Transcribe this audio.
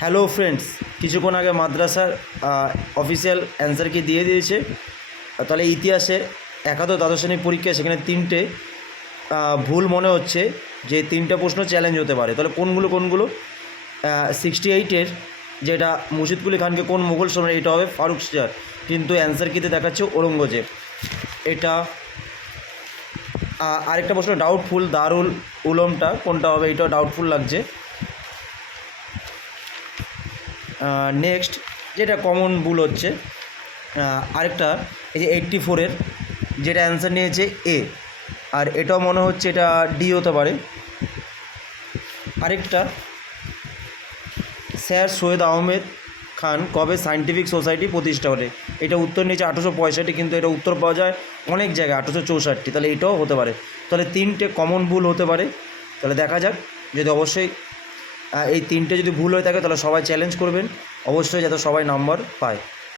Hello friends, কিছুক্ষণ আগে মাদ্রাসার অফিসিয়াল অ্যান্সার কি দিয়ে দিয়েছে? তাহলে ইতিহাসের একাদশ দ্বাদশ শ্রেণির পরীক্ষা সেখানে তিনটে। ভুল মনে হচ্ছে যে তিনটে প্রশ্ন চ্যালেঞ্জ হতে পারে। তাহলে কোনগুলো কোনগুলো? সিক্সটি এইটের যেটা মুর্শিদকুলি খানকে কোন মুঘল সম্রাট, এটা হবে ফারুক শাহ। কিন্তু অ্যান্সার কিতে দেখাচ্ছে? ঔরঙ্গজেব। এটা আরেকটা প্রশ্ন ডাউটফুল দারুল উলমটা কোনটা হবে? এটাও ডাউটফুল লাগছে। নেক্সট যেটা কমন ভুল হচ্ছে আরেকটা, এই যে এইট্টি ফোরের যেটা অ্যান্সার নিয়েছে এ আর এটাও মনে হচ্ছে এটা ডি হতে পারে। আরেকটা, স্যার সৈয়দ আহমেদ খান কবে সায়েন্টিফিক সোসাইটি প্রতিষ্ঠা করে? এটা উত্তর নিয়েছে আঠেরোশো পঁয়ষট্টি, কিন্তু এটা উত্তর পাওয়া যায় অনেক জায়গায়, আঠেরোশো চৌষট্টি, তাহলে এটাও হতে পারে। তাহলে তিনটে কমন ভুল হতে পারে। তাহলে দেখা যাক, যদি অবশ্যই এই তিনটে যদি ভুল হয়ে থাকে, তাহলে সবাই চ্যালেঞ্জ করবেন। অবশ্যই যাতে সবাই নম্বর পায়।